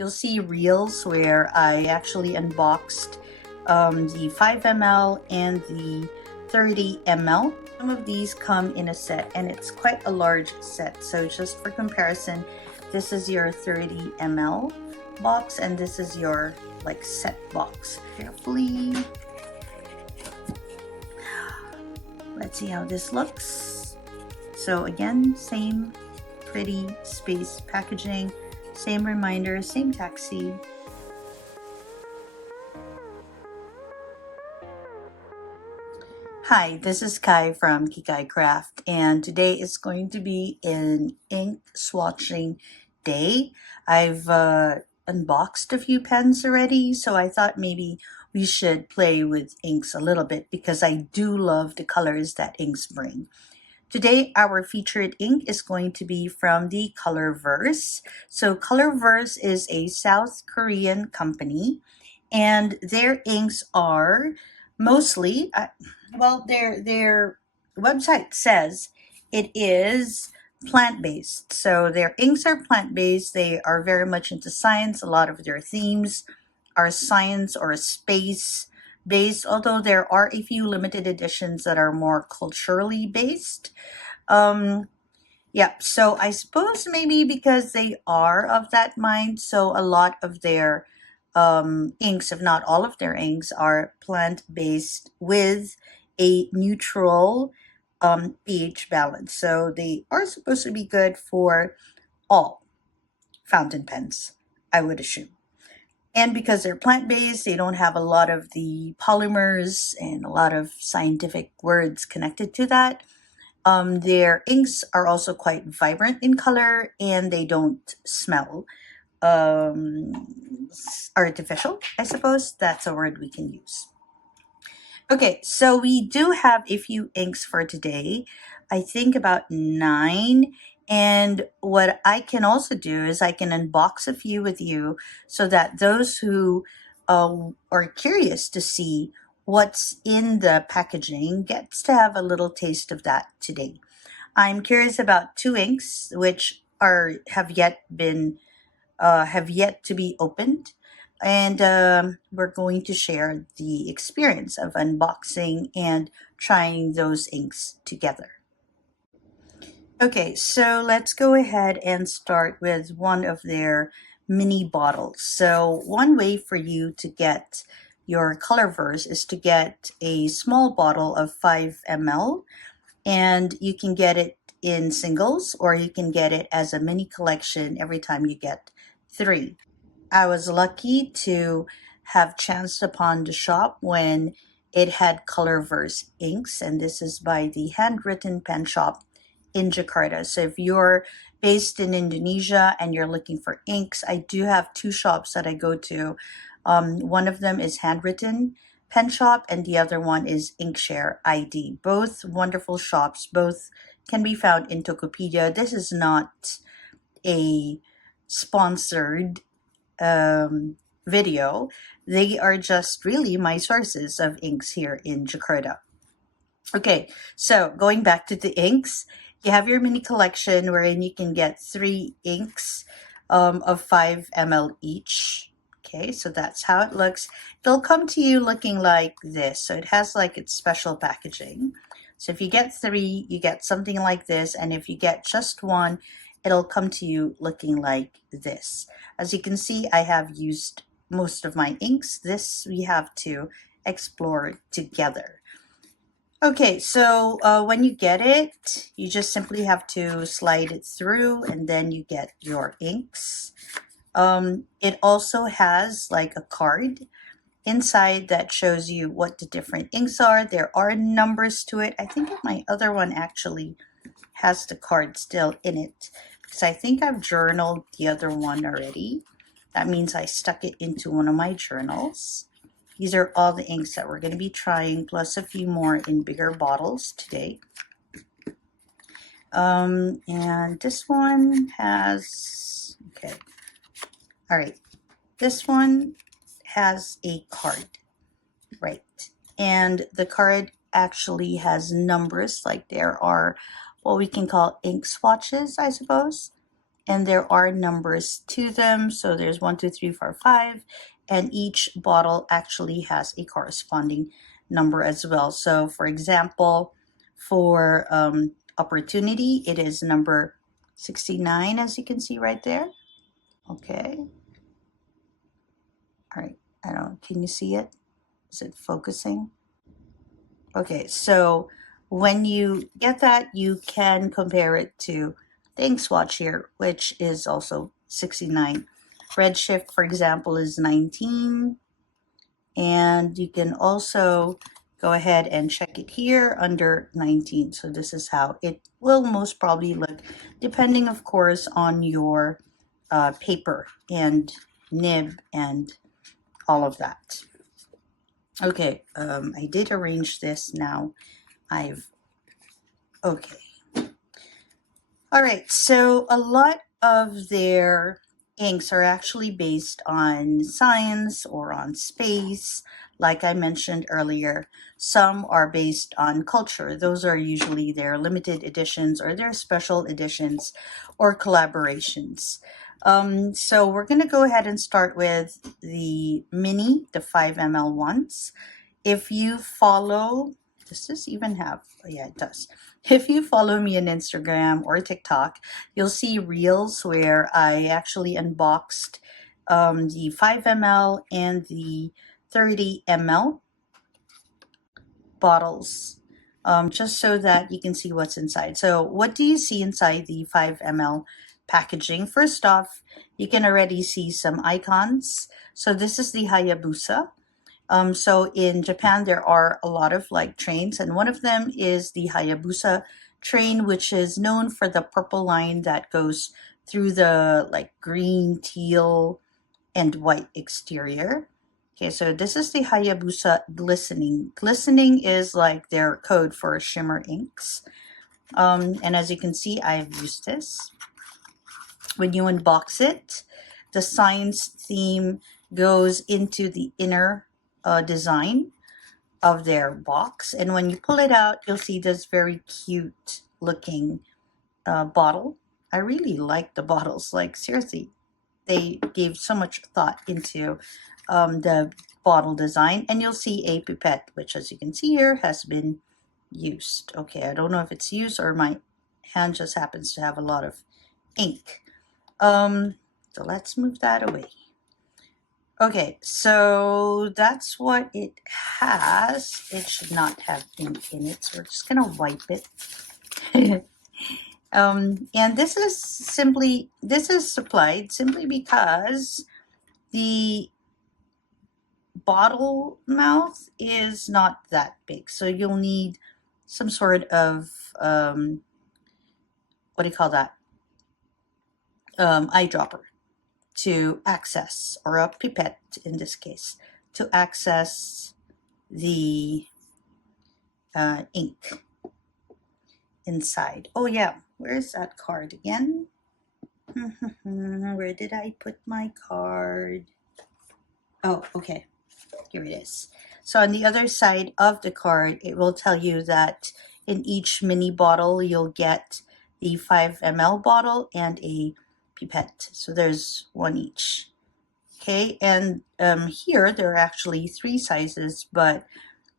you'll see reels where I actually unboxed the 5 ml and the 30 ml. Some of these come in a set, and it's quite a large set. So just for comparison, this is your 30 ml box, and this is your like set box. Carefully. Let's see how this looks. So again, same pretty space packaging, same reminder, same taxi. Hi, this is Kai from Kikai Craft, and today is going to be an ink swatching day. I've unboxed a few pens already, so I thought maybe we should play with inks a little bit because I do love the colors that inks bring. Today, our featured ink is going to be from the Colorverse. So Colorverse is a South Korean company, and their inks are mostly, well, their website says it is plant-based. So their inks are plant-based. They are very much into science. A lot of their themes are science or space based, although there are a few limited editions that are more culturally based. Yeah, so I suppose maybe because they are of that mind, so a lot of their inks, if not all of their inks, are plant-based with a neutral pH balance. So they are supposed to be good for all fountain pens, I would assume. And because they're plant-based, they don't have a lot of the polymers and a lot of scientific words connected to that. Their inks are also quite vibrant in color, and they don't smell artificial, I suppose. That's a word we can use. Okay, so we do have a few inks for today. I think about 9. And what I can also do is I can unbox a few with you so that those who are curious to see what's in the packaging gets to have a little taste of that today. I'm curious about 2 inks which have yet to be opened, and we're going to share the experience of unboxing and trying those inks together. Okay, so let's go ahead and start with one of their mini bottles. So one way for you to get your Colorverse is to get a small bottle of 5 ml, and you can get it in singles or you can get it as a mini collection every time you get 3. I was lucky to have chanced upon the shop when it had Colorverse inks, and this is by the Handwritten Pen Shop in Jakarta. So if you're based in Indonesia and you're looking for inks, I do have 2 shops that I go to. One of them is Handwritten Pen Shop, and the other one is Inkshare ID. Both wonderful shops. Both can be found in Tokopedia. This is not a sponsored video. They are just really my sources of inks here in Jakarta. Okay, so going back to the inks, you have your mini collection wherein you can get 3 inks of 5 ml each. Okay, so that's how it looks. It'll come to you looking like this. So it has like its special packaging. So if you get 3, you get something like this. And if you get just 1, it'll come to you looking like this. As you can see, I have used most of my inks. This we have to explore together. Okay, so when you get it, you just simply have to slide it through and then you get your inks. It also has like a card inside that shows you what the different inks are. There are numbers to it. I think my other one actually has the card still in it because I think I've journaled the other one already. That means I stuck it into one of my journals. These are all the inks that we're going to be trying, plus a few more in bigger bottles today. And this one has, okay, all right, this one has a card, right? And the card actually has numbers, like there are what we can call ink swatches, I suppose. and there are numbers to them. So there's 1, 2, 3, 4, 5, and each bottle actually has a corresponding number as well. So for example, for Opportunity, it is number 69, as you can see right there. Okay. All right. I don't, can you see it? Is it focusing? Okay, so when you get that, you can compare it to the ink swatch here, which is also 69. Redshift, for example, is 19. And you can also go ahead and check it here under 19. So this is how it will most probably look, depending, of course, on your paper and nib and all of that. Okay, I did arrange this now. Okay. All right, so a lot of their inks are actually based on science or on space, like I mentioned earlier. Some are based on culture. Those are usually their limited editions or their special editions or collaborations. So we're going to go ahead and start with the mini, the 5 ml ones. If you follow, does this even have, oh yeah, it does. If you follow me on Instagram or TikTok, you'll see reels where I actually unboxed the 5 ml and the 30 ml bottles, just so that you can see what's inside. So what do you see inside the 5 ml packaging? First off, you can already see some icons. So this is the Hayabusa. So in Japan, there are a lot of like trains, and one of them is the Hayabusa train, which is known for the purple line that goes through the like green, teal, and white exterior. Okay, so this is the Hayabusa Glistening. Glistening is like their code for shimmer inks. And as you can see, I've used this. When you unbox it, the science theme goes into the inner design of their box, and when you pull it out, you'll see this very cute looking bottle. I really like the bottles, like seriously, they gave so much thought into the bottle design. And you'll see a pipette, which as you can see here has been used. Okay, I don't know if it's used or my hand just happens to have a lot of ink. So let's move that away. Okay, so that's what it has. It should not have ink in it, so we're just gonna wipe it. And this is supplied simply because the bottle mouth is not that big, so you'll need some sort of what do you call that? Eyedropper to access, or a pipette in this case, to access the ink inside. Oh yeah, where's that card again? Where did I put my card? Oh, okay, here it is. So on the other side of the card, it will tell you that in each mini bottle, you'll get the 5 ml bottle and a pipette. So there's one each. Okay, and here there are actually 3 sizes, but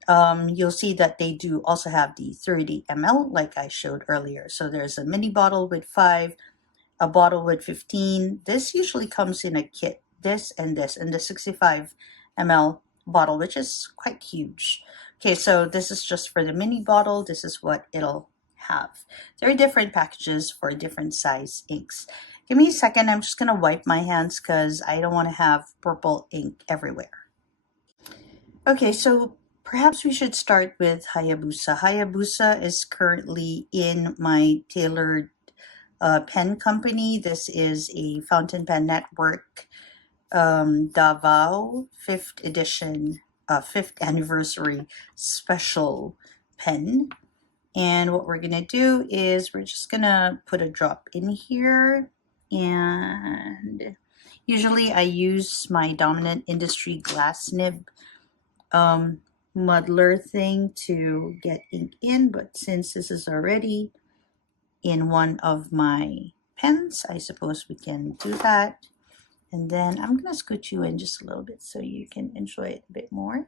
you'll see that they do also have the 30 ml like I showed earlier. So there's a mini bottle with 5, a bottle with 15. This usually comes in a kit, this, and the 65 ml bottle, which is quite huge. Okay, so this is just for the mini bottle. This is what it'll have. There are different packages for different size inks. Give me a second, I'm just gonna wipe my hands because I don't want to have purple ink everywhere. Okay, so perhaps we should start with Hayabusa. Hayabusa is currently in my tailored pen company. This is a Fountain Pen Network Davao 5th edition, 5th anniversary special pen. And what we're gonna do is we're just gonna put a drop in here, and usually I use my Dominant Industry glass nib muddler thing to get ink in, but since this is already in one of my pens, I suppose we can do that. And then I'm going to scoot you in just a little bit so you can enjoy it a bit more.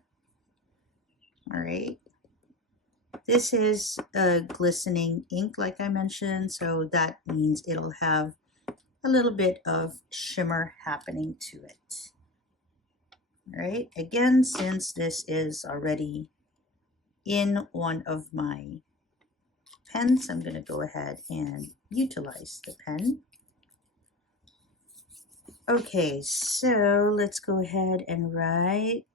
All right. This is a glistening ink, like I mentioned, so that means it'll have a little bit of shimmer happening to it. All right. Again, since this is already in one of my pens, I'm going to go ahead and utilize the pen. Okay, so let's go ahead and write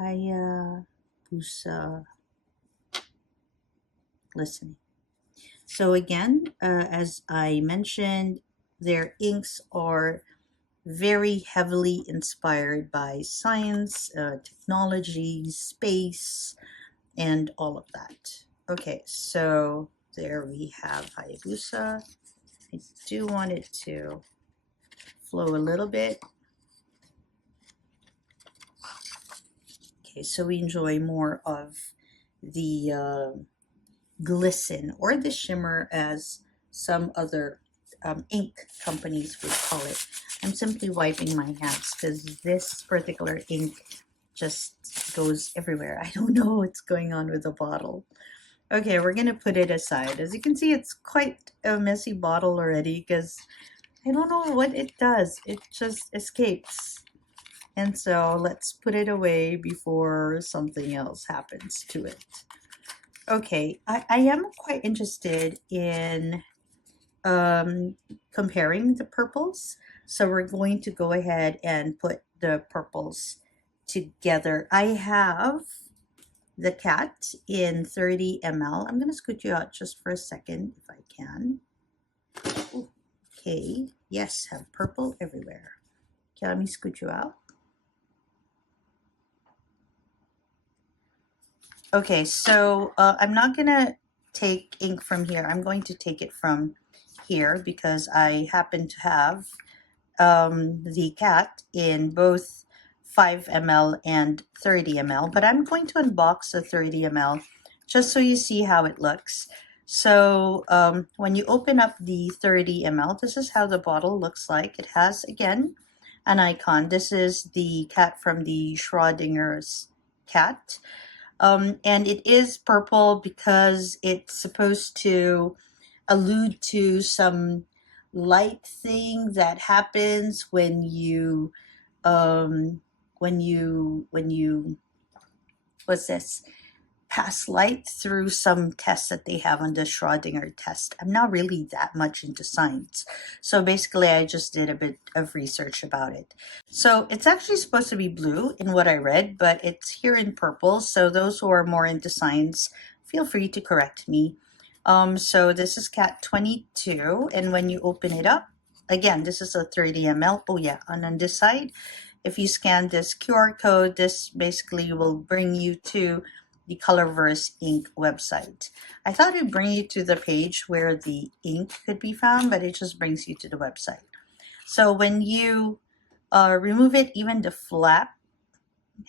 Hayabusa Glistening. So again, as I mentioned, their inks are very heavily inspired by science, technology, space, and all of that. Okay, so there we have Hayabusa. I do want it to flow a little bit. Okay, so we enjoy more of the glisten or the shimmer, as some other ink companies would call it. I'm simply wiping my hands because this particular ink just goes everywhere. I don't know what's going on with the bottle. Okay, we're gonna put it aside. As you can see, it's quite a messy bottle already because I don't know what it does. It just escapes. And so let's put it away before something else happens to it. Okay, I am quite interested in comparing the purples. So we're going to go ahead and put the purples together. I have the cat in 30 ml. I'm going to scoot you out just for a second if I can. Okay, yes, have purple everywhere. Okay, let me scoot you out. Okay, so I'm not going to take ink from here. I'm going to take it from here because I happen to have the cat in both 5 ml and 30 ml, but I'm going to unbox the 30 ml just so you see how it looks. So when you open up the 30 ml, this is how the bottle looks like. It has, again, an icon. This is the cat from the Schrodinger's cat. And it is purple because it's supposed to allude to some light thing that happens when you what's this, pass light through some tests that they have on the Schrodinger test. I'm not really that much into science, so basically I just did a bit of research about it. So it's actually supposed to be blue in what I read, but it's here in purple, so those who are more into science, feel free to correct me. So this is cat 22, and when you open it up, again, this is a 30 ml. Oh yeah, and on this side, if you scan this QR code, this basically will bring you to the Colorverse ink website. I thought it would bring you to the page where the ink could be found, but it just brings you to the website. So when you remove it, even the flap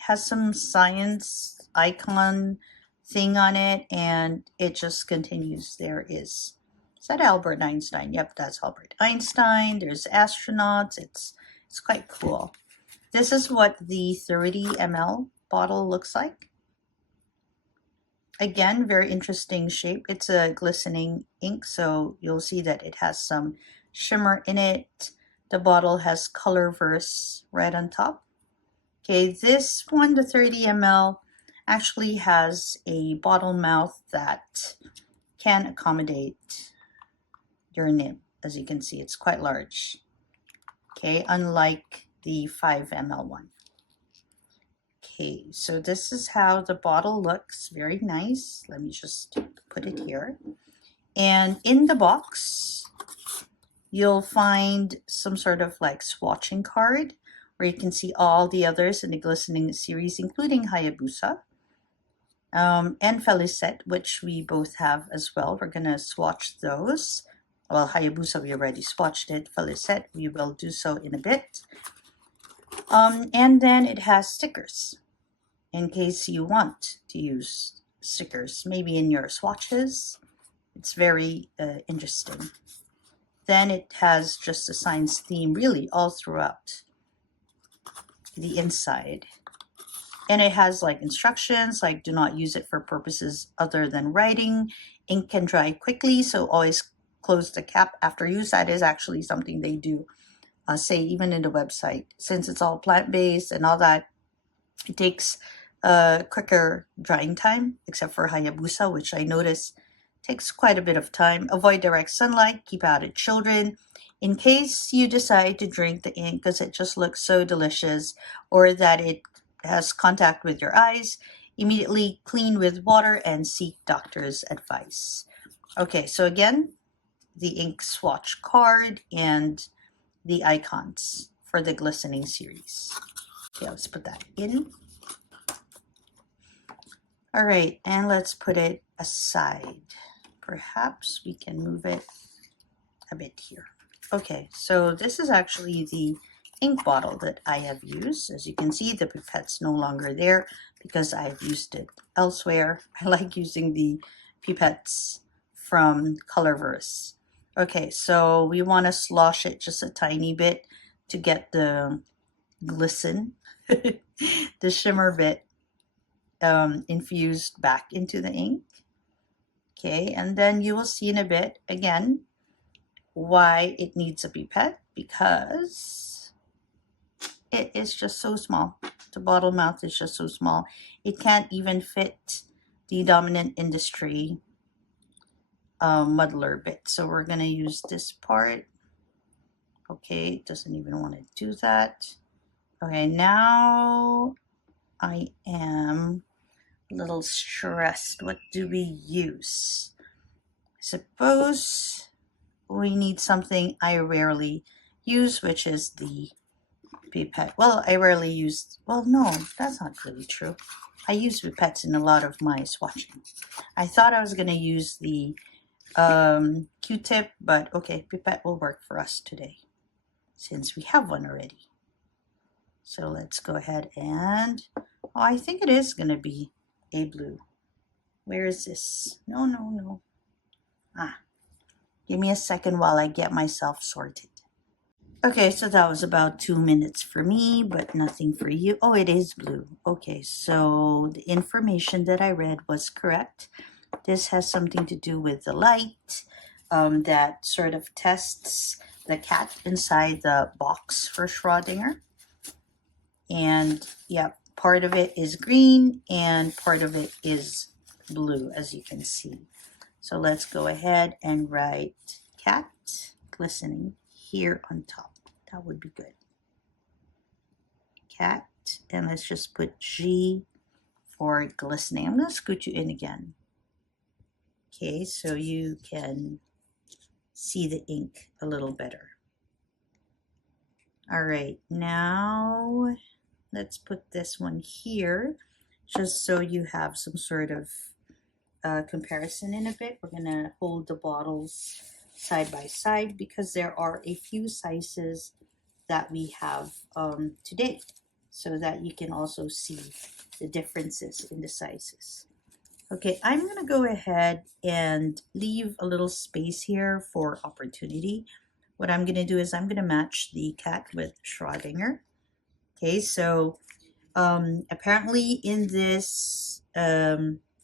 has some science icon thing on it, and it just continues. There is that Albert Einstein? Yep, that's Albert Einstein. There's astronauts. It's quite cool. This is what the 30 ml bottle looks like. Again, very interesting shape. It's a glistening ink, so you'll see that it has some shimmer in it. The bottle has Colorverse right on top. Okay, this one, the 30 ml, actually has a bottle mouth that can accommodate your nib. As you can see, it's quite large. Okay, unlike the 5 ml one. Okay, so this is how the bottle looks. Very nice. Let me just put it here. And in the box, you'll find some sort of like swatching card where you can see all the others in the glistening series, including Hayabusa and Felicet, which we both have as well. We're going to swatch those. Well, Hayabusa, we already swatched it. Felicet, we will do so in a bit. And then it has stickers in case you want to use stickers, maybe in your swatches It's very interesting. Then it has just a science theme really all throughout the inside. And it has like instructions like do not use it for purposes other than writing. Ink can dry quickly, so always close the cap after use. That is actually something they do say even in the website. Since it's all plant-based and all that, it takes a quicker drying time, except for Hayabusa, which I notice takes quite a bit of time. Avoid direct sunlight, keep out of children. In case you decide to drink the ink because it just looks so delicious or that it has contact with your eyes, immediately clean with water and seek doctor's advice. Okay, so again, the ink swatch card and the icons for the glistening series. Okay, let's put that in. All right, and let's put it aside. Perhaps we can move it a bit here. Okay, so this is actually the ink bottle that I have used. As you can see, the pipette's no longer there because I've used it elsewhere. I like using the pipettes from Colorverse. Okay, so we want to slosh it just a tiny bit to get the glisten, the shimmer bit infused back into the ink. Okay, and then you will see in a bit, again, why it needs a pipette, because it is just so small. The bottle mouth is just so small. It can't even fit the dominant industry muddler bit. So we're going to use this part. Okay, it doesn't even want to do that. Okay, now I am a little stressed. What do we use? Suppose we need something I rarely use, which is the pipette. Well, I rarely use, well, no, that's not really true. I use pipettes in a lot of my swatching. I thought I was going to use the Q-tip, but okay, pipette will work for us today since we have one already. So let's go ahead and, oh, I think it is going to be a blue. Where is this? No. Ah, give me a second while I get myself sorted. Okay, so that was about 2 minutes for me, but nothing for you. Oh, it is blue. Okay, so the information that I read was correct. This has something to do with the light that sort of tests the cat inside the box for Schrodinger. And yeah, part of it is green and part of it is blue, as you can see. So let's go ahead and write cat glistening here on top. That would be good. Cat, and let's just put G for glistening. I'm going to scoot you in again. Okay, so you can see the ink a little better. All right, now let's put this one here just so you have some sort of comparison in a bit. We're going to hold the bottles side by side because there are a few sizes that we have today, so that you can also see the differences in the sizes. Okay, I'm going to go ahead and leave a little space here for opportunity. What I'm going to do is I'm going to match the cat with Schrodinger. Okay, so apparently in this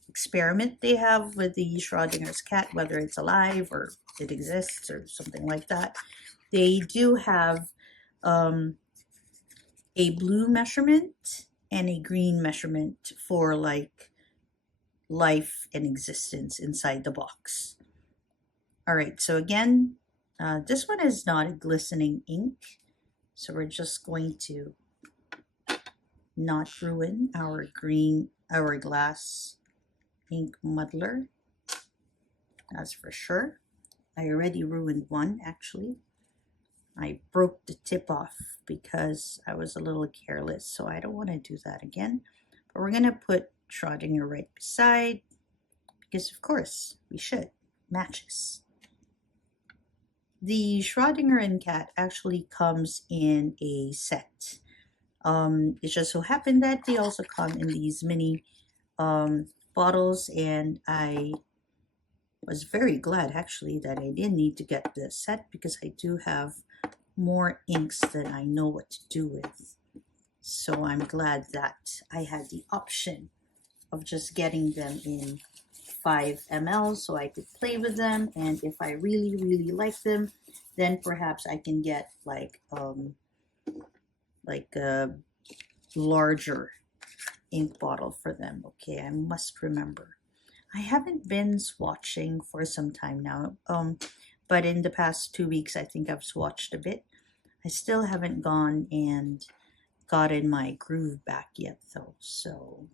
experiment they have with the Schrodinger's cat, whether it's alive or it exists or something like that, they do have a blue measurement and a green measurement for like life and existence inside the box. All right, so again, this one is not a glistening ink, so we're just going to not ruin our green hourglass ink muddler. That's for sure. I already ruined one, actually. I broke the tip off because I was a little careless, so I don't want to do that again. But we're going to put Schrodinger right beside, because of course we should. Matches. The Schrodinger and cat actually comes in a set. It just so happened that they also come in these mini bottles, and I was very glad actually that I didn't need to get the set because I do have more inks that I know what to do with. So I'm glad that I had the option of just getting them in 5 ml so I could play with them, and if I really like them, then perhaps I can get like a larger ink bottle for them. Okay, I must remember. I haven't been swatching for some time now, but in the past 2 weeks I think I've swatched a bit. I still haven't gone and gotten my groove back yet though, so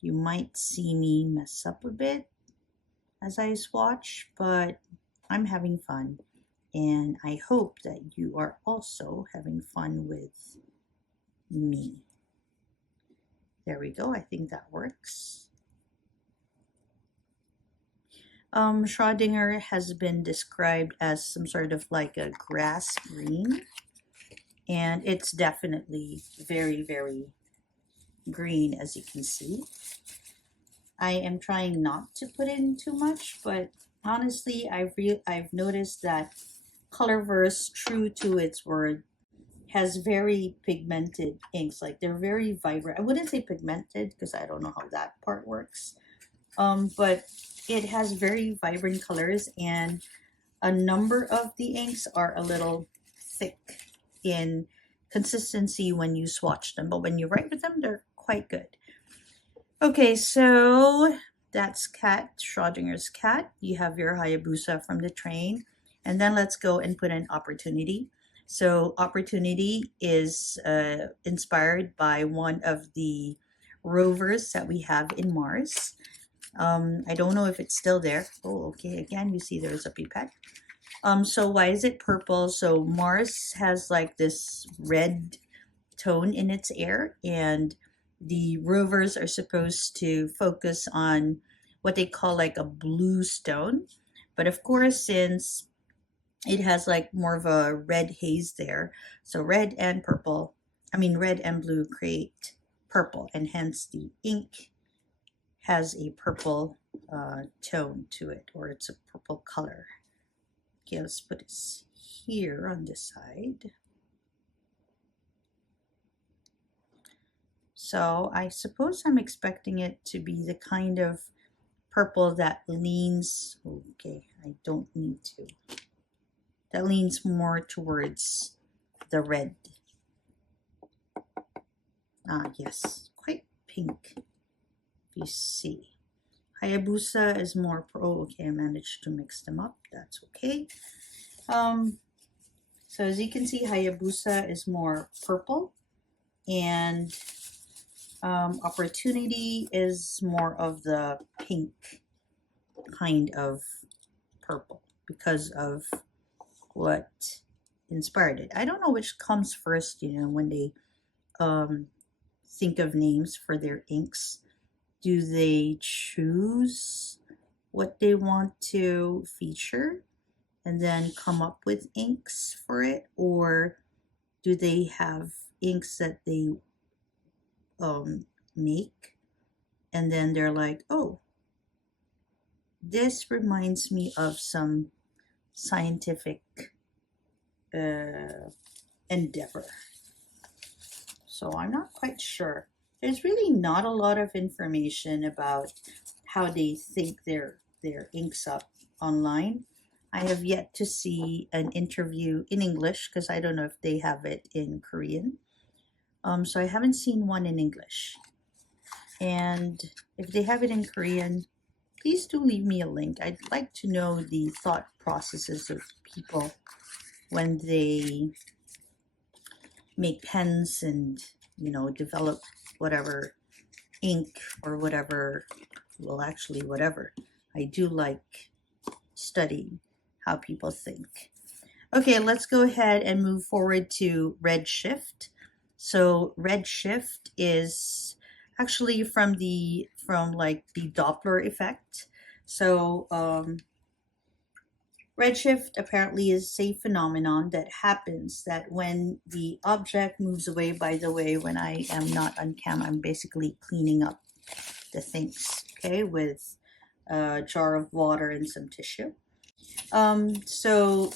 you might see me mess up a bit as I swatch, but I'm having fun, and I hope that you are also having fun with me. There we go, I think that works. Schrodinger has been described as some sort of like a grass green, and it's definitely very green, as you can see. I am trying not to put in too much, but honestly, I've noticed that Colorverse, true to its word, has very pigmented inks. Like they're very vibrant. I wouldn't say pigmented because I don't know how that part works. But it has very vibrant colors, and a number of the inks are a little thick in consistency when you swatch them, but when you write with them, they're quite good. Okay, so that's cat, Schrodinger's cat. You have your Hayabusa from the train, and then let's go and put in opportunity. So opportunity is inspired by one of the rovers that we have in Mars. I don't know if it's still there. Oh, okay, again, you see there's a pipette. So why is it purple? So Mars has like this red tone in its air, and the rovers are supposed to focus on what they call like a blue stone. But of course, since it has like more of a red haze there, so red and blue create purple, and hence the ink has a purple tone to it, or it's a purple color. Okay, let's put this here on this side. So I suppose I'm expecting it to be the kind of purple that leans, okay, I don't need to, that leans more towards the red. Ah, yes, quite pink, you see. Hayabusa is more, okay, I managed to mix them up, that's okay. So as you can see, Hayabusa is more purple, and opportunity is more of the pink kind of purple because of what inspired it. I don't know which comes first, when they think of names for their inks. Do they choose what they want to feature and then come up with inks for it, or do they have inks that they make and then they're like, oh, this reminds me of some scientific endeavor. So I'm not quite sure. There's really not a lot of information about how they think their inks up online. I have yet to see an interview in English because I don't know if they have it in Korean. So I haven't seen one in English. And if they have it in Korean, please do leave me a link. I'd like to know the thought processes of people when they make pens and, develop whatever ink or whatever, well, actually, whatever. I do like studying how people think. Okay, let's go ahead and move forward to redshift. So redshift is actually from the Doppler effect. So redshift apparently is a phenomenon that happens that when the object moves away. By the way, when I am not on cam, I'm basically cleaning up the things, okay, with a jar of water and some tissue. So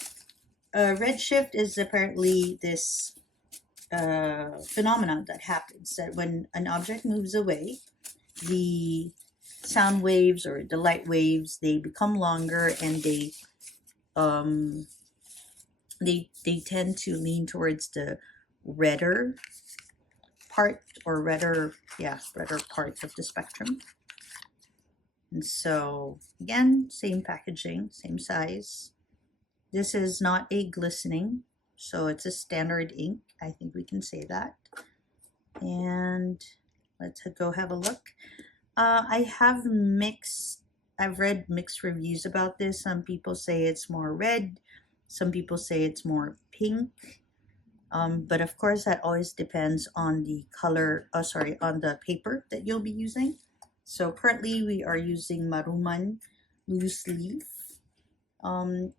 redshift is apparently this phenomenon that happens that when an object moves away, the sound waves or the light waves, they become longer, and um, they tend to lean towards the redder part, or redder part of the spectrum. And so again, same packaging, same size. This is not a glistening, so it's a standard ink. I think we can say that. And let's go have a look. I've read mixed reviews about this. Some people say it's more red, some people say it's more pink. But of course, that always depends on the color, on the paper that you'll be using. So currently we are using Maruman loose leaf.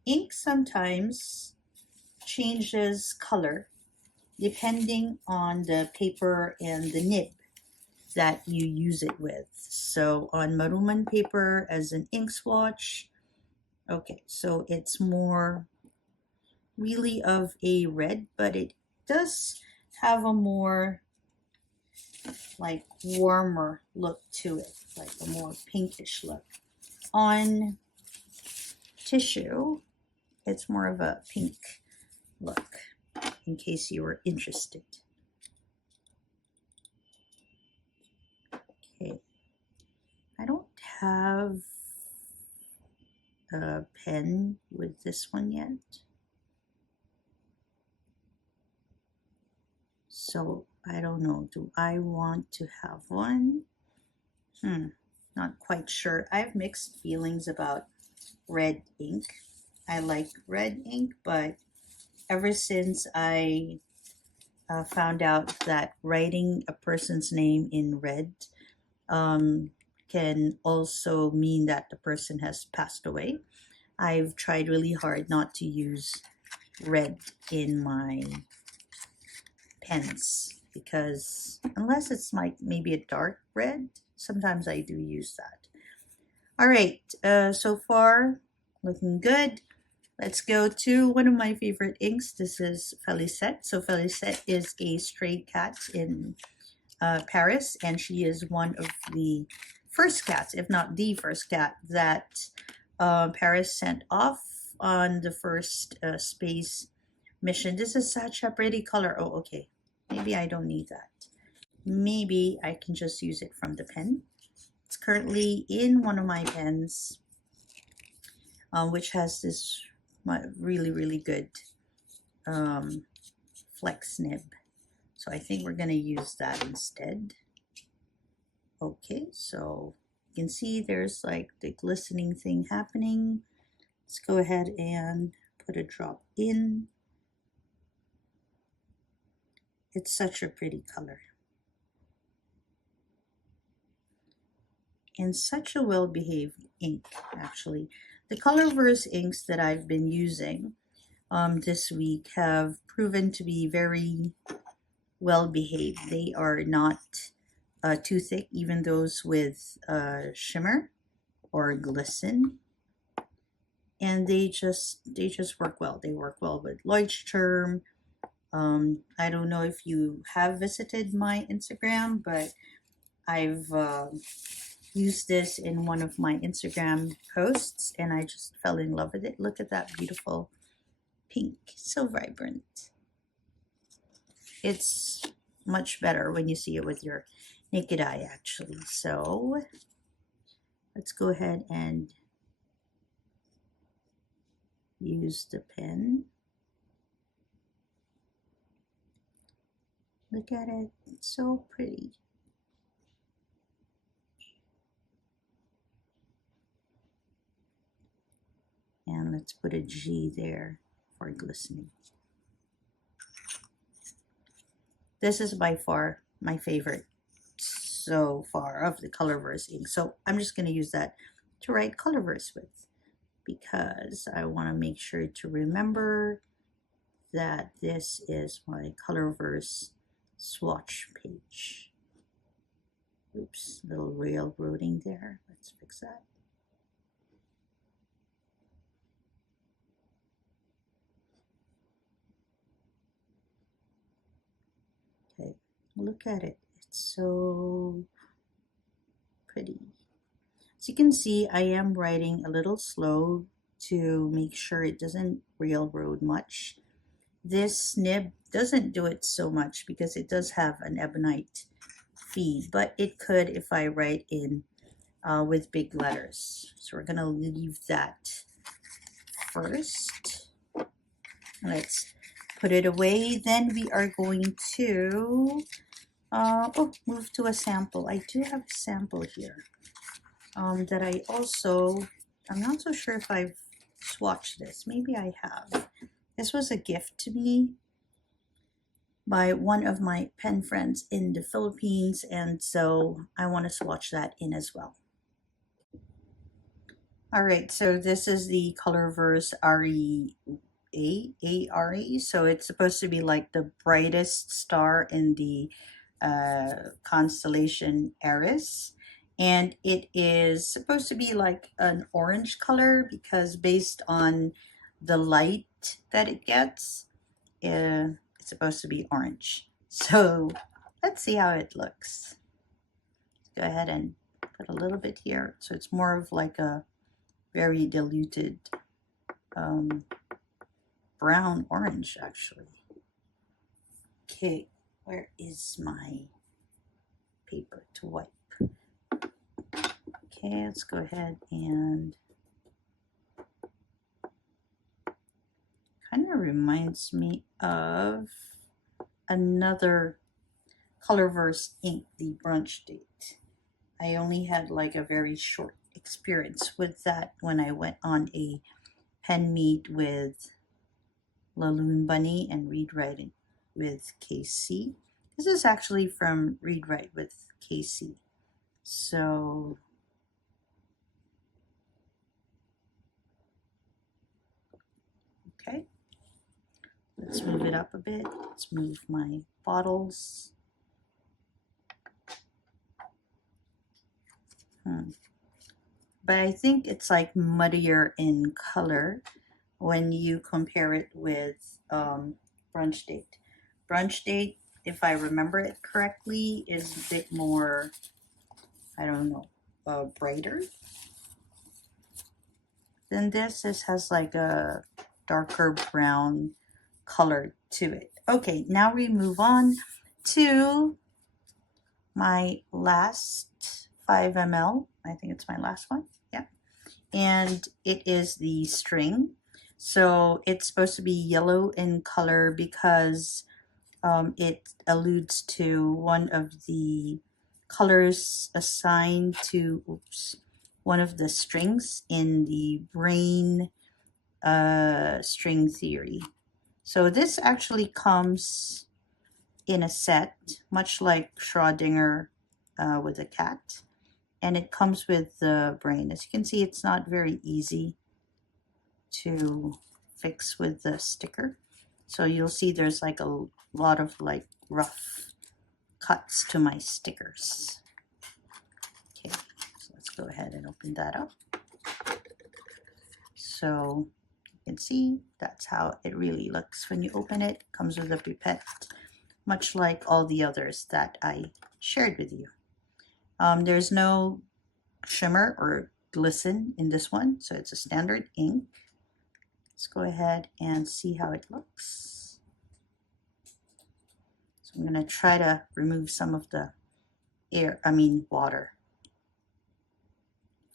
Ink sometimes changes color depending on the paper and the nib that you use it with. So on Maruman paper as an ink swatch, okay, so it's more really of a red, but it does have a more like warmer look to it, like a more pinkish look. On tissue, it's more of a pink look, in case you were interested. Okay, I don't have a pen with this one yet, so I don't know. Do I want to have one? Not quite sure. I have mixed feelings about red ink. I like red ink, but ever since I found out that writing a person's name in red can also mean that the person has passed away, I've tried really hard not to use red in my pens, because unless it's like maybe a dark red, sometimes I do use that. All right, so far looking good. Let's go to one of my favorite inks. This is Felicette. So Felicette is a stray cat in Paris, and she is one of the first cats, if not the first cat, that Paris sent off on the first space mission. This is such a pretty color. Oh, okay. Maybe I don't need that. Maybe I can just use it from the pen. It's currently in one of my pens, which has this really, really good flex nib. So I think we're going to use that instead. Okay, so you can see there's like the glistening thing happening. Let's go ahead and put a drop in. It's such a pretty color. And such a well-behaved ink, actually. The Colorverse inks that I've been using this week have proven to be very well-behaved. They are not too thick, even those with shimmer or glisten. And they just work well. They work well with Leuchtturm. I don't know if you have visited my Instagram, but I've used this in one of my Instagram posts, and I just fell in love with it. Look at that beautiful pink, so vibrant. It's much better when you see it with your naked eye, actually. So let's go ahead and use the pen. Look at it, it's so pretty. And let's put a G there for glistening. This is by far my favorite so far of the Colorverse ink. So I'm just going to use that to write Colorverse with, because I want to make sure to remember that this is my Colorverse swatch page. Oops, little railroading there. Let's fix that. Look at it. It's so pretty. As you can see, I am writing a little slow to make sure it doesn't railroad much. This nib doesn't do it so much because it does have an ebonite feed, but it could if I write in with big letters. So we're gonna leave that first. Let's put it away. Then we are going to move to a sample. I do have a sample here that I also, I'm not so sure if I've swatched this. Maybe I have. This was a gift to me by one of my pen friends in the Philippines, and so I want to swatch that in as well. All right, so this is the Colorverse RE. So it's supposed to be like the brightest star in the constellation Eris. And it is supposed to be like an orange color because based on the light that it gets, it's supposed to be orange. So let's see how it looks. Go ahead and put a little bit here. So it's more of like a very diluted brown orange actually. Okay, where is my paper to wipe? Okay, let's go ahead and kind of reminds me of another Colorverse ink, the brunch date. I only had like a very short experience with that when I went on a pen meet with Laloon Bunny and Read Writing with KC. This is actually from Read Write with KC. So okay, let's move it up a bit. Let's move my bottles. But I think it's like muddier in color when you compare it with Brunch Date. Brunch Date, if I remember it correctly, is a bit more, I don't know, brighter than this. This has like a darker brown color to it. Okay, now we move on to my last 5 ml. I think it's my last one. Yeah. And it is the string. So it's supposed to be yellow in color because it alludes to one of the colors assigned to one of the strings in the brain string theory. So this actually comes in a set, much like Schrödinger with a cat, and it comes with the brain. As you can see, it's not very easy to fix with the sticker. So you'll see there's like a lot of like rough cuts to my stickers. Okay, so let's go ahead and open that up. So you can see that's how it really looks when you open it. It comes with a pipette, much like all the others that I shared with you. There's no shimmer or glisten in this one, so it's a standard ink. Let's go ahead and see how it looks. So I'm going to try to remove some of the water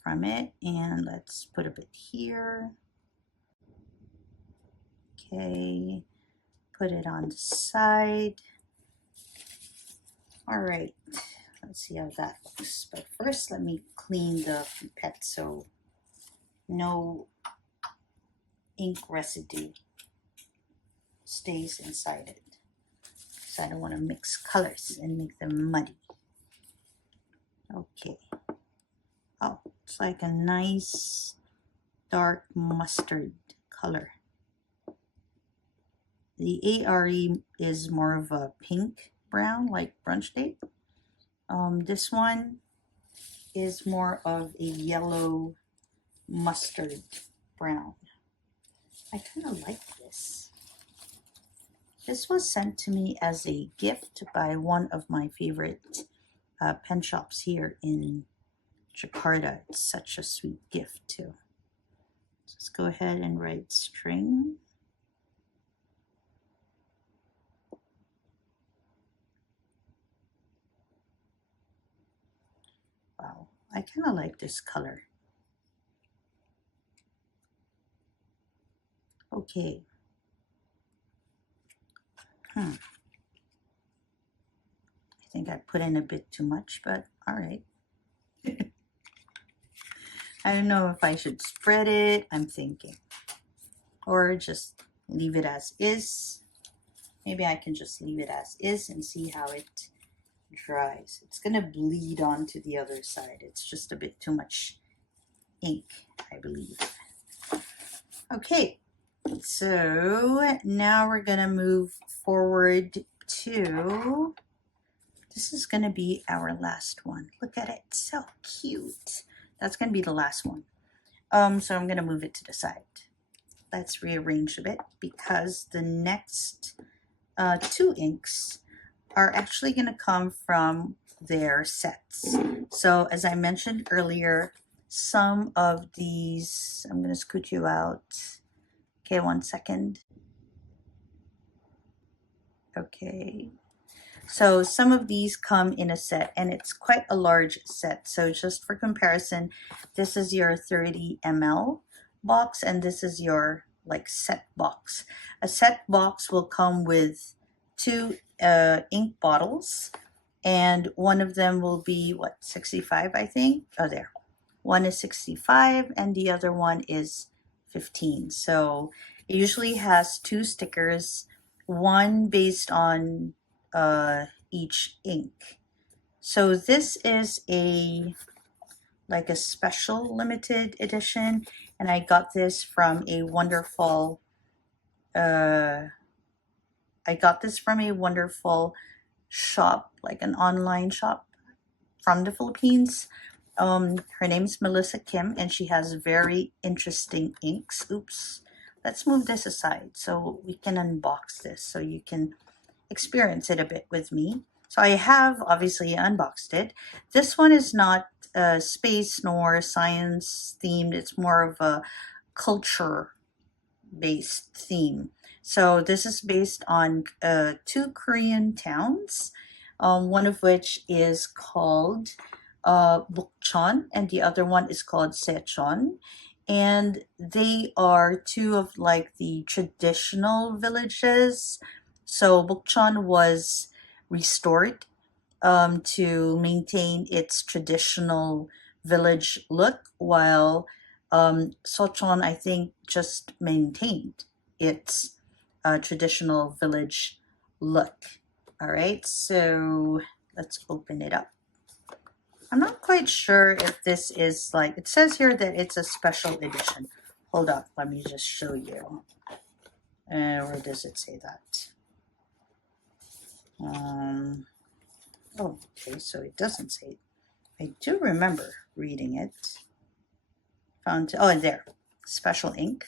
from it, and let's put a bit here. Okay, put it on the side. All right, let's see how that looks. But first, let me clean the pipette so no ink residue stays inside it. So I don't want to mix colors and make them muddy. Okay. Oh, it's like a nice dark mustard color. The ARE is more of a pink brown, like Brunch Date. This one is more of a yellow mustard brown. I kind of like this. This was sent to me as a gift by one of my favorite pen shops here in Jakarta. It's such a sweet gift too. Let's go ahead and write string. Wow, I kind of like this color. Okay. I think I put in a bit too much, but all right. I don't know if I should spread it, I'm thinking. Or just leave it as is. Maybe I can just leave it as is and see how it dries. It's gonna bleed onto the other side. It's just a bit too much ink, I believe. Okay, so now we're gonna move forward to, this is gonna be our last one. Look at it, so cute. That's gonna be the last one. So I'm gonna move it to the side. Let's rearrange a bit because the next two inks are actually gonna come from their sets. So as I mentioned earlier, some of these, I'm gonna scoot you out. Okay, 1 second. Okay. So some of these come in a set and it's quite a large set. So just for comparison, this is your 30 ml box and this is your like set box. A set box will come with 2 ink bottles and one of them will be what, 65 I think. Oh, there. One is 65 and the other one is 15. So it usually has 2 stickers, one based on each ink. So this is like a special limited edition, and I got this from a wonderful shop, like an online shop from the Philippines. Her name's Melissa Kim, and she has very interesting inks. Oops. Let's move this aside so we can unbox this so you can experience it a bit with me. So I have obviously unboxed it. This one is not space nor science themed. It's more of a culture based theme. So this is based on 2 Korean towns, one of which is called Bukchon and the other one is called Sechon. And they are 2 of like the traditional villages. So Bukchon was restored to maintain its traditional village look, while Sochon, I think, just maintained its traditional village look. All right, so let's open it up. I'm not quite sure if this is like, it says here that it's a special edition. Hold up, let me just show you. Where does it say that? Oh, okay, so it doesn't say it. I do remember reading it. Oh, there, special ink.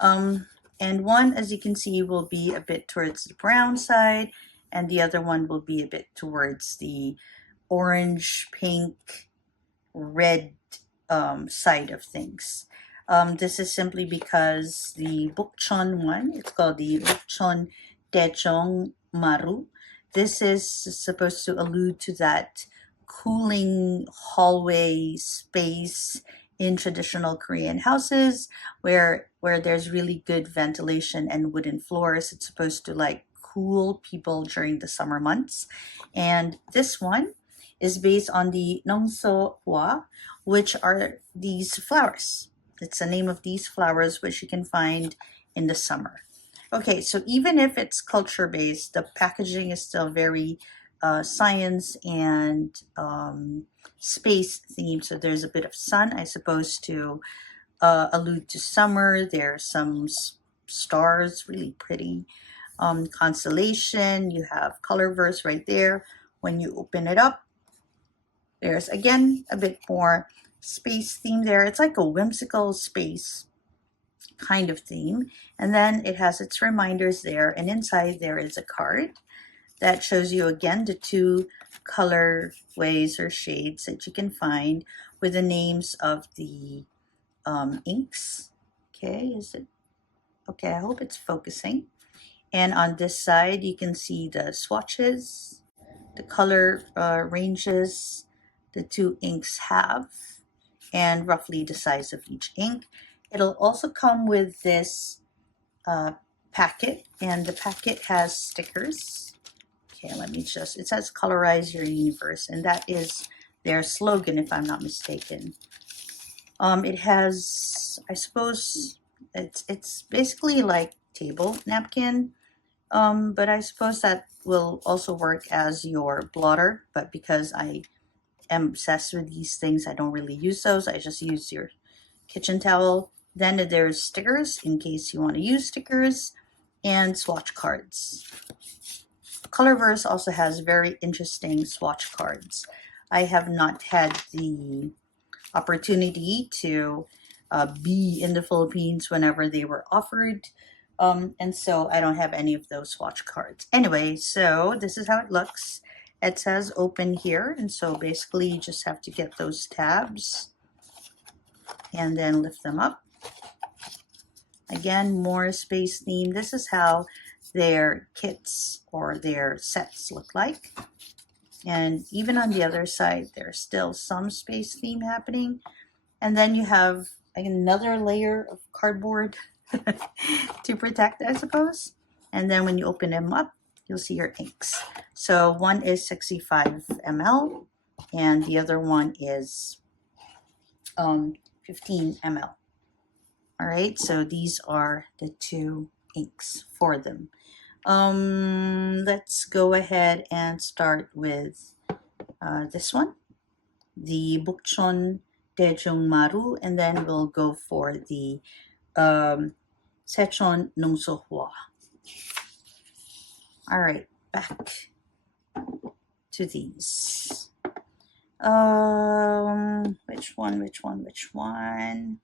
And one, as you can see, will be a bit towards the brown side, and the other one will be a bit towards the orange, pink, red side of things. This is simply because the Bukchon one, it's called the Bukchon Daejong Maru. This is supposed to allude to that cooling hallway space in traditional Korean houses where there's really good ventilation and wooden floors. It's supposed to like cool people during the summer months. And this one is based on the Nongso Hwa, which are these flowers. It's the name of these flowers, which you can find in the summer. Okay, so even if it's culture-based, the packaging is still very science and space themed. So there's a bit of sun, I suppose, to allude to summer. There's some stars, really pretty. Constellation, you have Colorverse right there. When you open it up, there's again a bit more space theme there. It's like a whimsical space kind of theme. And then it has its reminders there, and inside there is a card that shows you again the two colorways or shades that you can find with the names of the inks. Okay, is it? Okay, I hope it's focusing. And on this side, you can see the swatches, the color ranges the two inks have, and roughly the size of each ink. It'll also come with this packet, and the packet has stickers. Okay, let me just, it says colorize your universe, and that is their slogan if I'm not mistaken. It has, I suppose, it's basically like table napkin, but I suppose that will also work as your blotter, but because I am obsessed with these things, I don't really use those. I just use your kitchen towel. Then there's stickers in case you want to use stickers, and swatch cards. Colorverse also has very interesting swatch cards. I have not had the opportunity to be in the Philippines whenever they were offered, and so I don't have any of those swatch cards. Anyway, so this is how it looks. It says open here, and so basically you just have to get those tabs and then lift them up. Again, more space theme. This is how their kits or their sets look like. And even on the other side, there's still some space theme happening. And then you have another layer of cardboard to protect, I suppose. And then when you open them up, you'll see your inks. So one is 65 ml and the other one is 15 ml. All right, so these are the two inks for them. Let's go ahead and start with this one, the Bukchon Dejong Maru, and then we'll go for the Sechon Nung Sohwa. All right, back to these. Which one?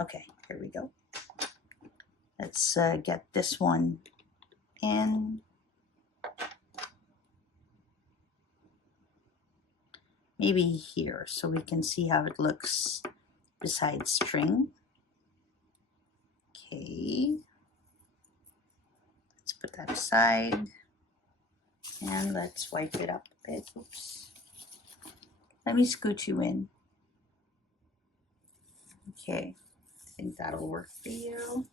Okay, here we go. Let's get this one in. Maybe here so we can see how it looks beside string. Okay, let's put that aside and let's wipe it up a bit. Oops. Let me scoot you in. Okay, I think that'll work for you.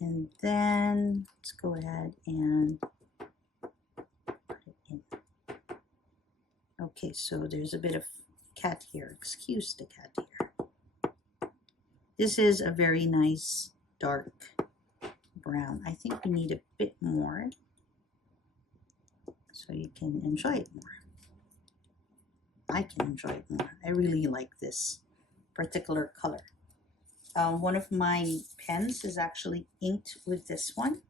And then let's go ahead and put it in. Okay, so there's a bit of cat hair. Excuse the cat hair. This is a very nice dark brown. I think we need a bit more so you can enjoy it more. I can enjoy it more. I really like this particular color. One of my pens is actually inked with this one.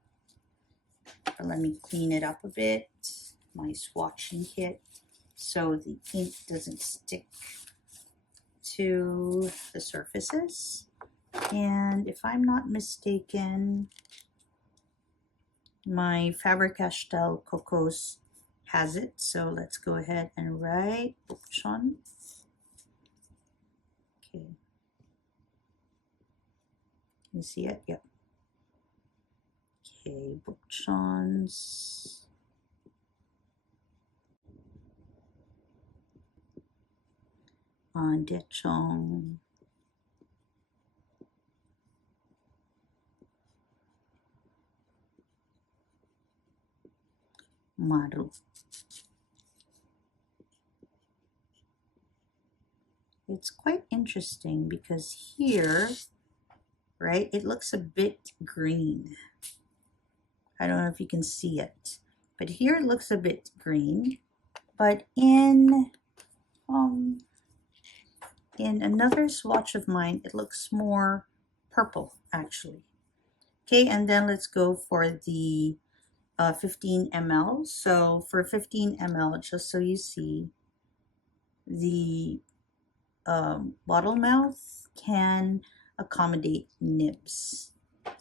But let me clean it up a bit. My swatching kit, so the ink doesn't stick to the surfaces. And if I'm not mistaken, my Faber-Castell Cocos has it. So let's go ahead and write Bukchon. Okay. You see it? Yep. Okay, Bukchons. Dechong. Maru. It's quite interesting because here, right, it looks a bit green. I don't know if you can see it, but here it looks a bit green, but in another swatch of mine, it looks more purple actually. Okay, and then let's go for the 15 ml. So for 15 ml, just so you see, the bottle mouth can accommodate nibs.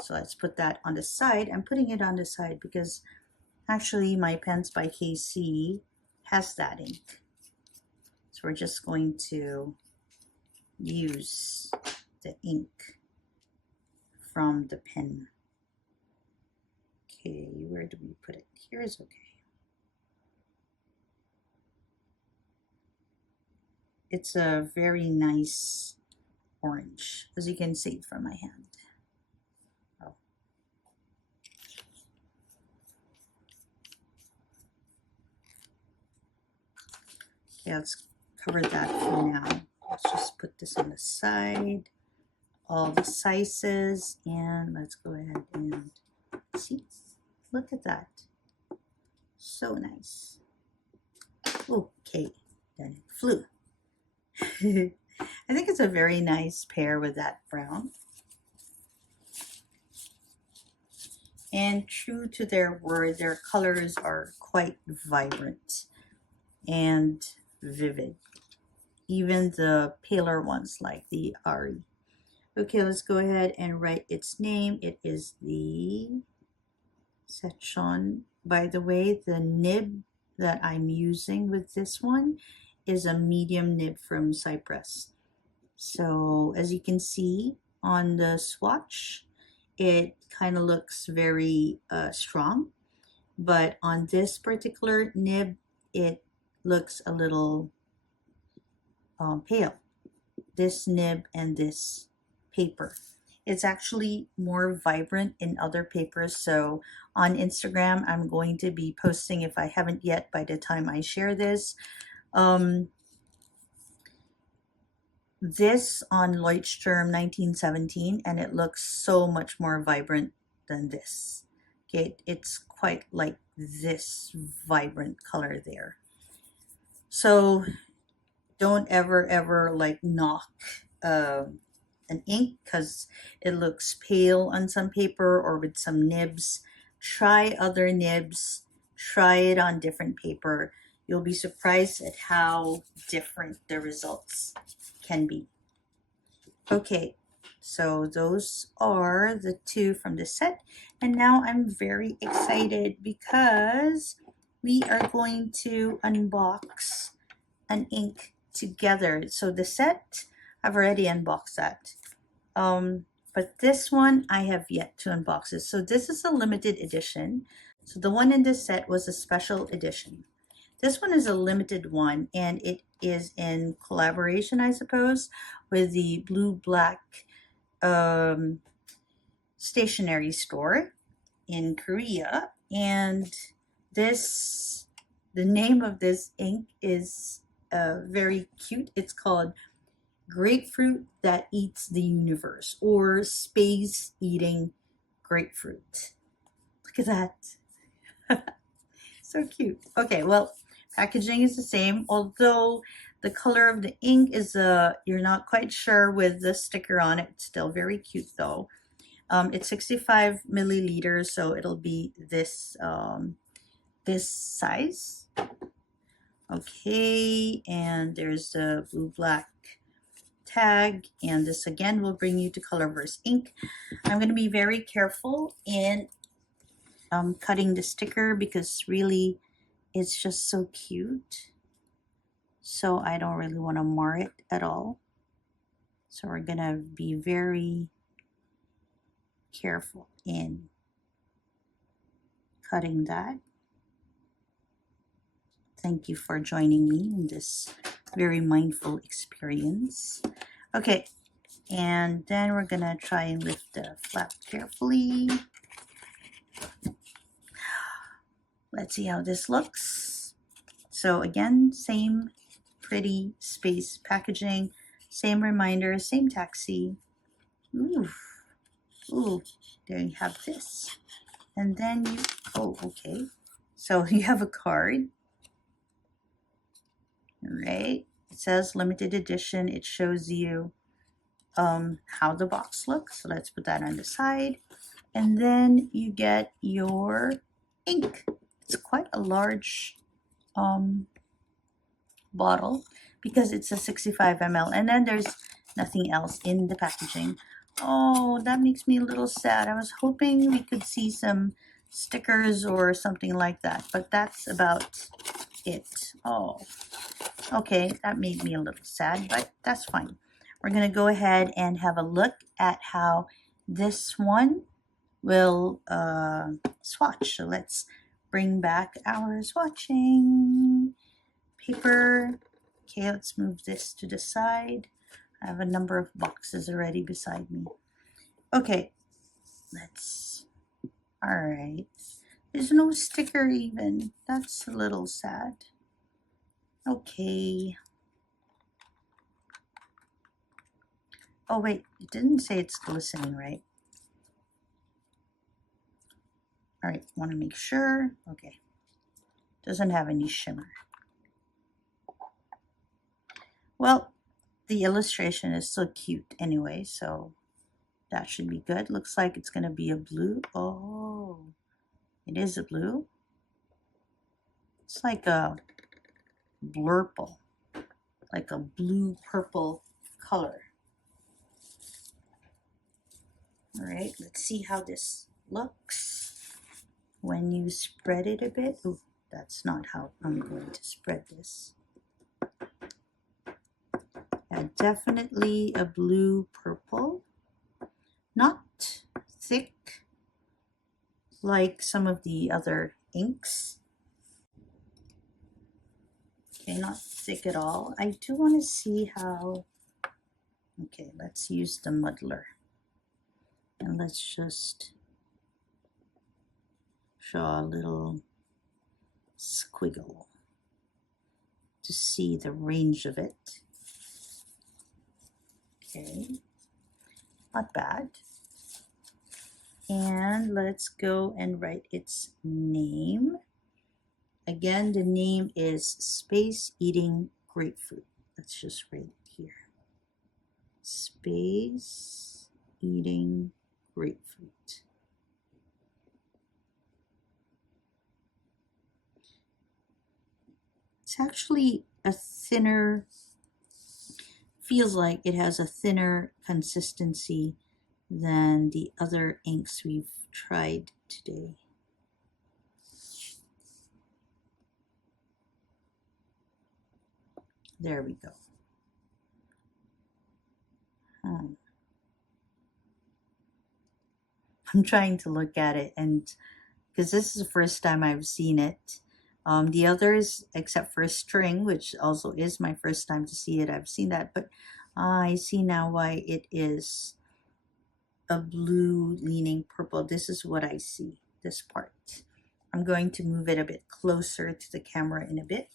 So let's put that on the side. I'm putting it on the side because actually my Pens by KC has that ink. So we're just going to use the ink from the pen. Okay, where do we put it? Here is okay. It's a very nice orange, as you can see from my hand. Oh. Okay, let's cover that for now. Let's just put this on the side, all the sizes, and let's go ahead and see. Look at that. So nice. Okay, then it flew. I think it's a very nice pair with that brown. And true to their word, their colors are quite vibrant and vivid. Even the paler ones like the Ari. Okay, let's go ahead and write its name. It is the Setchon. By the way, the nib that I'm using with this one is a medium nib from Cypress. So as you can see on the swatch, it kind of looks very strong, but on this particular nib, it looks a little pale. This nib and this paper. It's actually more vibrant in other papers. So on Instagram, I'm going to be posting, if I haven't yet by the time I share this, this on Leuchtturm 1917, and it looks so much more vibrant than this. Okay, it's quite like this vibrant color there. So don't ever like knock an ink because it looks pale on some paper or with some nibs. Try other nibs, try it on different paper. You'll be surprised at how different the results can be. Okay, so those are the two from the set, and now I'm very excited because we are going to unbox an ink together. So the set, I've already unboxed that, but this one I have yet to unbox it. So this is a limited edition. So the one in this set was a special edition. This one is a limited one, and it is in collaboration, I suppose, with the BlueBlack stationery store in Korea. And this, the name of this ink is very cute. It's called Grapefruit That Eats the Universe, or Space Eating Grapefruit. Look at that. So cute. Okay, well, packaging is the same, although the color of the ink is you're not quite sure with the sticker on it. It's still very cute though. It's 65 milliliters, so it'll be this this size. Okay, and there's the BlueBlack tag, and this again will bring you to Colorverse ink. I'm going to be very careful in cutting the sticker because really it's just so cute. So I don't really want to mar it at all. So we're going to be very careful in cutting that. Thank you for joining me in this very mindful experience. Okay, and then we're going to try and lift the flap carefully. Let's see how this looks. So again, same pretty space packaging, same reminder, same taxi. Ooh, ooh, there you have this. And then you, oh, okay. So you have a card, right? It says limited edition. It shows you how the box looks. So let's put that on the side. And then you get your ink. It's quite a large bottle because it's a 65 ml, and then there's nothing else in the packaging. Oh, that makes me a little sad. I was hoping we could see some stickers or something like that, but that's about it. Oh, okay, that made me a little sad, but that's fine. We're going to go ahead and have a look at how this one will swatch. So let's bring back our swatching paper. Okay, let's move this to the side. I have a number of boxes already beside me. Okay, all right. There's no sticker even. That's a little sad. Okay. Oh wait, it didn't say it's glistening, right? All right, want to make sure. Okay. Doesn't have any shimmer. Well, the illustration is so cute anyway, so that should be good. Looks like it's going to be a blue. Oh, it is a blue. It's like a blurple, like a blue purple color. All right, let's see how this looks when you spread it a bit. Oh, that's not how I'm going to spread this. Yeah, definitely a blue purple. Not thick like some of the other inks. Okay, not thick at all. I do want to see how. Okay, let's use the muddler. And let's just draw a little squiggle to see the range of it. Okay, not bad. And let's go and write its name. Again, the name is Space Eating Grapefruit. Let's just write it here. Space Eating Grapefruit. It's actually a thinner, feels like it has a thinner consistency than the other inks we've tried today. There we go. I'm trying to look at it, and because this is the first time I've seen it. The others, except for String, which also is my first time to see it, I've seen that, but I see now why it is a blue leaning purple. This is what I see, this part. I'm going to move it a bit closer to the camera in a bit.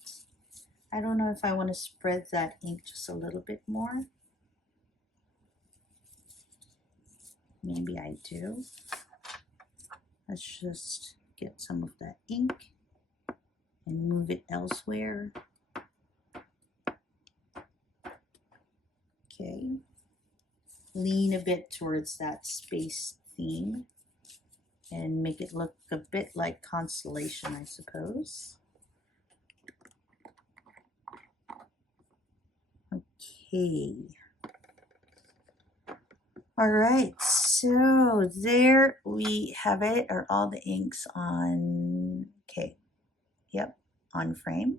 I don't know if I want to spread that ink just a little bit more. Maybe I do. Let's just get some of that ink and move it elsewhere. Okay. Lean a bit towards that space theme and make it look a bit like constellation, I suppose. Okay. All right, so there we have it. Are all the inks on? Okay, yep, on frame.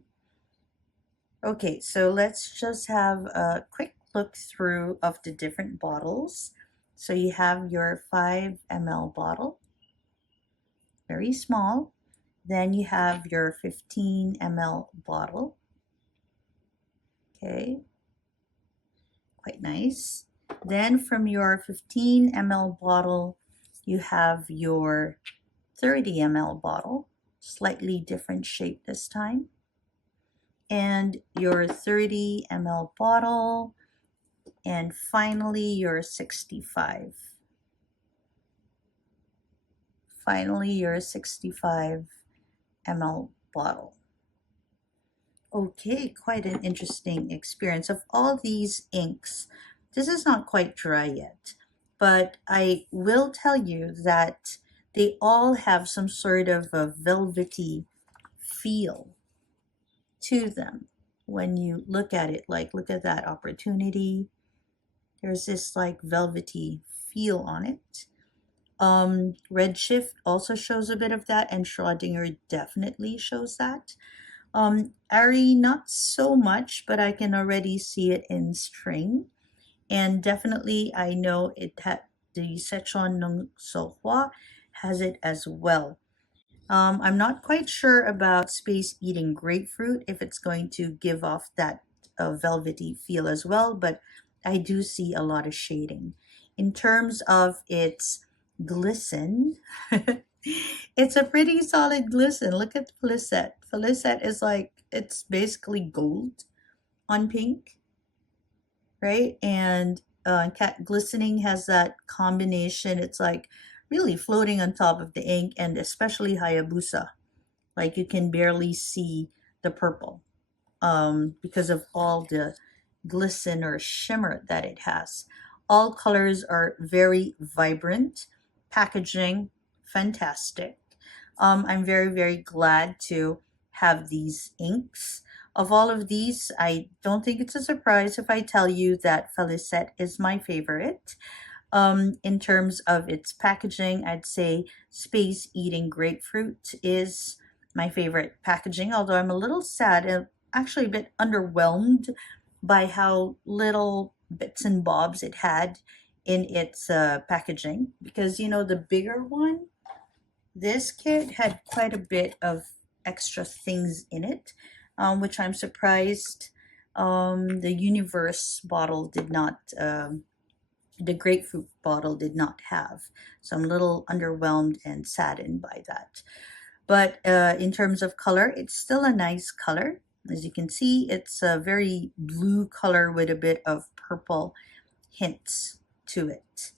Okay, so let's just have a quick look through of the different bottles. So you have your 5 ml bottle, very small. Then you have your 15 ml bottle. Okay, quite nice. Then from your 15 ml bottle, you have your 30 ml bottle, slightly different shape this time. And your 30 ml bottle, and finally your 65. Finally your 65 ml bottle. Okay, quite an interesting experience. Of all these inks, this is not quite dry yet, but I will tell you that they all have some sort of a velvety feel to them when you look at it. Like, look at that opportunity. There's this like velvety feel on it. Redshift also shows a bit of that, and Schrodinger definitely shows that. Ari, not so much, but I can already see it in string. And definitely, I know it had the Szechuan Nung Sohua has it as well. I'm not quite sure about Space Eating Grapefruit if it's going to give off that velvety feel as well, but I do see a lot of shading. In terms of its glisten, it's a pretty solid glisten. Look at Felicette. Felicette is like, it's basically gold on pink, right? And cat glistening has that combination. It's like really floating on top of the ink, and especially Hayabusa. Like you can barely see the purple because of all the glisten or shimmer that it has. All colors are very vibrant. Packaging, fantastic. I'm very, very glad to have these inks. Of all of these, I don't think it's a surprise if I tell you that Felicette is my favorite. In terms of its packaging, I'd say Space Eating Grapefruit is my favorite packaging, although I'm a little sad and actually a bit underwhelmed by how little bits and bobs it had in its packaging, because you know the bigger one, this kit had quite a bit of extra things in it, which I'm surprised the Universe bottle did not, the grapefruit bottle did not have. So I'm a little underwhelmed and saddened by that. But in terms of color, it's still a nice color. As you can see, it's a very blue color with a bit of purple hints to it.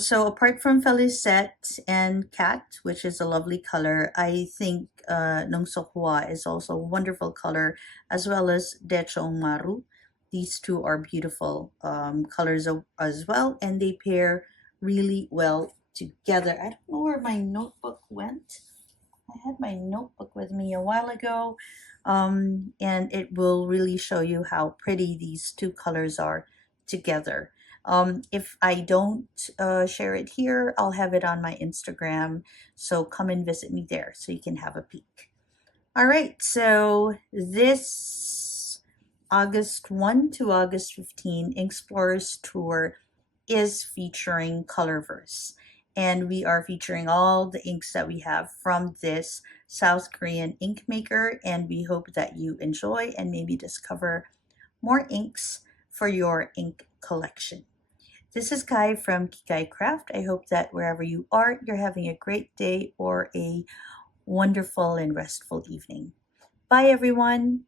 So apart from Felicette and Cat, which is a lovely color, I think Nung Sohua is also a wonderful color, as well as Dechong Maru. These two are beautiful colors as well, and they pair really well together. I don't know where my notebook went. I had my notebook with me a while ago, and it will really show you how pretty these two colors are together. If I don't share it here, I'll have it on my Instagram, so come and visit me there so you can have a peek. All right, so this August 1 to August 15 Explorers Tour is featuring Colorverse. And we are featuring all the inks that we have from this South Korean ink maker. And we hope that you enjoy and maybe discover more inks for your ink collection. This is Kai from Kikai Craft. I hope that wherever you are, you're having a great day or a wonderful and restful evening. Bye, everyone.